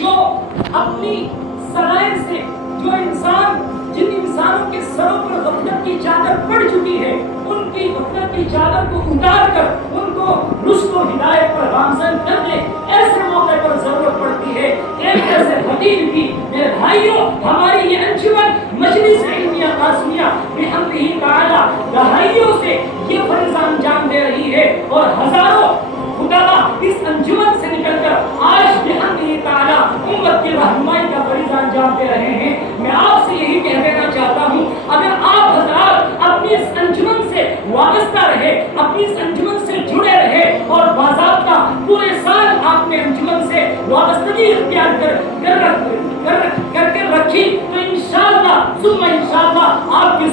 جو اپنی صلاحیت سے جن انسانوں کے سروں پر غفلت کی چادر پڑ چکی ہے، ان کی غفلت کی چادر کو اتار کر ان کو رشد و ہدایت پر گامزن کر دے، ایسے موقع پر ضرورت پڑتی ہے ایک ایسے خطیب کی۔ میرے بھائیوں، ہماری یہ انجمن مجلس علمیہ قاسمیہ بحمدہ تعالی دہائیوں سے یہ فریضہ انجام دے رہی ہے، اور ہزاروں خطبہ اس انجمن سے نکل کر آج بحمدہ تعالی امت کی رہنمائی کا فریضہ انجام دے رہے ہیں۔ میں آپ سے یہی کہہ دینا چاہتا ہوں، اگر آپ حضرات اپنی اس انجمن سے وابستہ رہے، اپنی اس انجمن سے جڑے رہے اور باضابطہ پورے سال آپ نے انجمن سے وابستگی اختیار کر کے رکھی، تو انشاءاللہ ثم انشاءاللہ آپ کی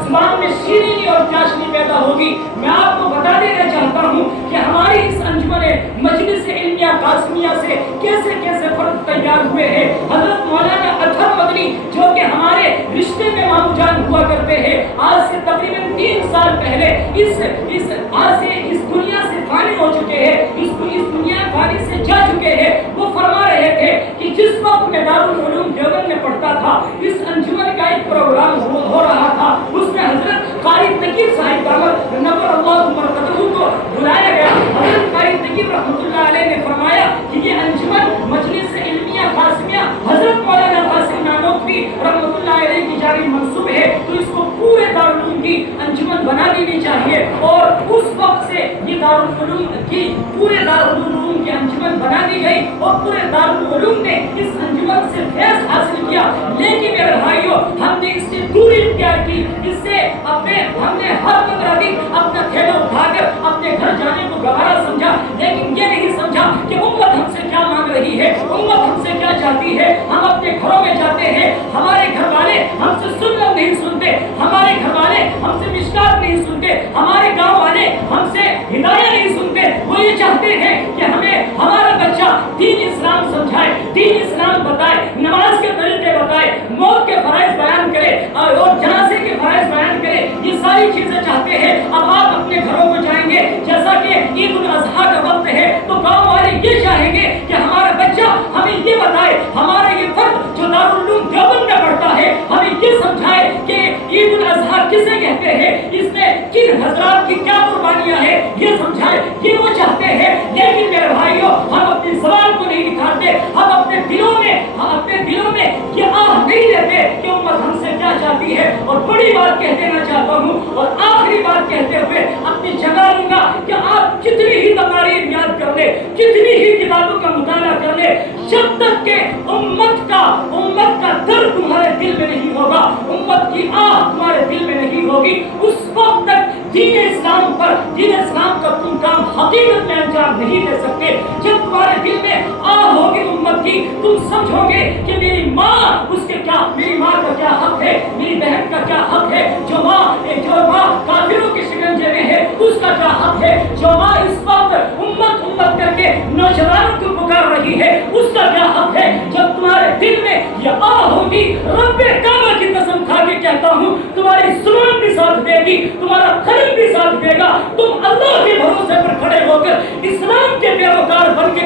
زبان میں شیرینی اور چاشنی پیدا ہوگی۔ میں آپ کو بتا دینا چاہتا ہوں کہ ہماری اس انجمن مجلس علمیہ قاسمیہ سے کیسے کیسے فرد تیار ہوئے ہیں۔ حضرت مولانا اطہر مدنی جو کہ ہمارے رشتے میں مامو جان ہوا کرتے ہیں، آج سے تقریباً 3 سال پہلے اس دنیا سے فانی ہو چکے ہیں، اس دنیا فانی سے جا چکے ہیں۔ وہ فرما رہے تھے کہ جس وقت میں دارالعلوم دیوبند میں پڑھتا تھا، اس انجمن کا ایک پروگرام ہو رہا تھا، اس میں حضرت قاری تقی صاحب دامت نور اللہ مرقدہ کو بلایا گیا۔ حضرت قاری تقی رحمۃ اللہ علیہ نے فرمایا کہ یہ انجمن مجلس علمیہ قاسمیہ حضرت مولانا قاسم نانوتوی رحمۃ اللہ علیہ کی جانب منسوب ہے، تو اس کو پورے دارالعلوم کی انجمن بنا دینی چاہیے۔ اور اس وقت سے یہ پورے دارالعلوم کی انجمن بنا دی گئی، اور پورے دارالعلوم نے اس انجمن سے فیض حاصل کیا۔ لیکن میرے بھائیوں، ہم نے اس سے دوری اختیار کی، اس سے ہم نے ہر 15 دن اپنا تھیلا اٹھا کر اپنے گھر جانے کو گوارا سمجھا، لیکن یہ نہیں سمجھا کہ امت ہم سے کیا مانگ رہی ہے، امت ہم سے کیا چاہتی ہے۔ ہم اپنے گھروں میں جاتے ہیں، ہمارے گھر والے ہم سے سنت نہیں سنتے، ہمارے گھر والے ہم سے مشکات نہیں سنتے، ہمارے گاؤں والے ہم سے ہدایت نہیں سنتے۔ وہ یہ چاہتے ہیں کہ ہمیں ہمارا بچہ دین اسلام سمجھائے، دین اسلام بتائے، نماز کے طریقے بتائے، موت کے فرائض بیان کرے اور جنازے کے فرائض بیان کرے، یہ ساری چیزیں چاہتے ہیں۔ اب آپ اپنے گھروں کو جائیں گے، جیسا کہ عید الاضحیٰ کا وقت ہے، تو گاؤں والے یہ چاہیں گے کہ ہمارا بچہ ہمیں یہ بتائے، ہمارا یہ فرد جو دارالعلوم دیوبند میں پڑھتا ہے ہمیں یہ سمجھائے کہ عید الاضحیٰ کسے کہتے ہیں، اس میں کن حضرات کی کیا قربانیاں ہیں، یہ سمجھائے، یہ وہ چاہتے ہیں۔ لیکن میرے بھائیوں، ہم اپنی زبان کو نہیں دکھاتے، ہم اپنے دلوں میں یہ آہ نہیں لیتے کہ امت ہم سے کیا چاہتی ہے۔ اور بڑی بات کہہ دینا چاہتا ہوں، اور آخری بات کہتے ہوئے اپنی جگہ لوں گا کہ آپ کتنی ہی تقاریر یاد کر لیں، کتنی ہی کتابوں کا مطالعہ کر لیں، جب تک کہ امت کا درد تمہارے دل میں نہیں ہوگا، امت کی آہ تمہارے دل میں نہیں ہوگی، اس وقت تک دین اسلام کا تم کام حقیقت میں انجام نہیں دے سکتے۔ جب تمہارے دل میں آہ ہوگی امت کی، تم سمجھو گے کہ میری ماں کا کیا حق ہے، میری بہن کا کیا حق ہے، جو ماں کافروں کے شکنجے میں ہے اس کا کیا حق ہے، جو ماں اس وقت امت کر کے نوجوانوں کو پکار رہی ہے اس کا کیا حق ہے۔ جب تمہارے دل میں یہ آہ ہوگی، رب کعبہ کی قسم کھا کے کہتا ہوں، تمہاری زبان بھی ساتھ دے گی، تمہارا قلب بھی ساتھ دے گا، تم اللہ کے بھروسے پر کھڑے ہو کر اسلام کے پیروکار بن کے